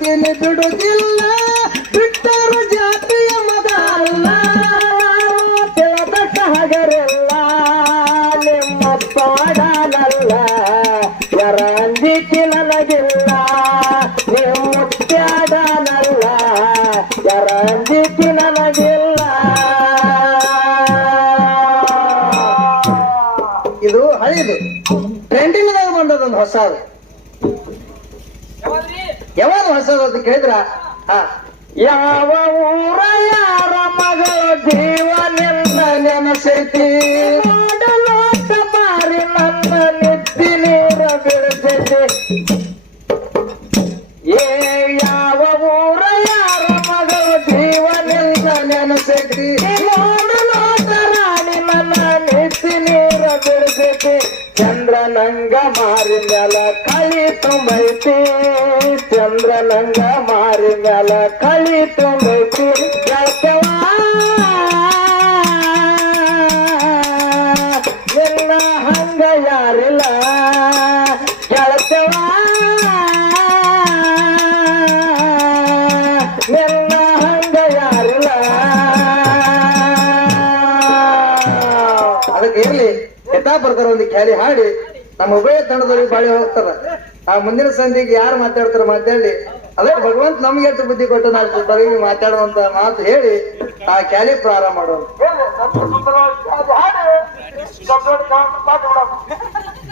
ಬಿಡ್ತೀನಿ ಬಿಡುದಿಲ್ಲ ಬಿಟ್ಟರು ಜಾತಿಯ ಮಗ ಅಲ್ಲ. ತಿಳದಕ್ಕ ಹಗರಿಲ್ಲ ನಿಮ್ಮ ಪಾಡನಲ್ಲ ಯರ ಅಂಜಿಕೆ ನನಗಿಲ್ಲ ನಿಮ್ಮ ಮುತ್ಯಾಡನಲ್ಲ ಯರ ಅಂಜಿಕೆ ನನಗಿಲ್ಲ ಇದು ಹಳೆಯದು ಟ್ರೆಂಡಿಂಗ್ ಬಂದದೊಂದು ಹೊಸದು. ಯಾವಾಗ ಅಂತ ಕೇಳಿದ್ರ. ಯಾವ ಊರ ಯಾರ ಜೀವ ಜೀವನಿಂದ ನೆನಸೈತಿ ನೋಡಲೋಟ ಮಾರಿ ನನ್ನ ನಿತ್ತಿ ನೀರ ಬಿಡ್ತೈತಿ. ಏ ಯಾವ ಊರ ಯಾರ ಜೀವ ಜೀವನಿಂದ ನೆನಸೈತಿ ಚಂದ್ರನಂಗ ಮಾರಿ ಮ್ಯಾಲ ಕಳಿ ತುಂಬೈತಿ. ಚಂದ್ರನಂಗ ಮಾರಿ ಮ್ಯಾಲ ಕಳಿ ತುಂಬೈತಿ. ಎಲ್ಲ ಹಂಗ ಯಾರಿಲ್ಲ. ಗೆಳತವ ನಿನ್ನ ಹಂಗ ಯಾರಿಲ್ಲ. ಅದಕ್ಕೆ ಇರ್ಲಿ. ಯಥಾ ಬರ್ತಾರ ಒಂದು ಖ್ಯಾಲಿ ಹಾಡಿ ನಮ್ಮ ಉಭಯ ತಂಡದಲ್ಲಿ ಬಾಳಿ ಹೋಗ್ತಾರ. ಆ ಮುಂದಿನ ಸಂಧಿಗೆ ಯಾರು ಮಾತಾಡ್ತಾರ ಮಾತಾಡಿ. ಅದೇ ಭಗವಂತ ನಮ್ಗೆ ಎಷ್ಟು ಬುದ್ಧಿ ಕೊಟ್ಟು ನಾವು ಬರೀ ಮಾತಾಡುವಂತ ಮಾತು ಹೇಳಿ ಆ ಖ್ಯಾಲಿ ಪ್ರಾರಂಭ ಮಾಡೋಣ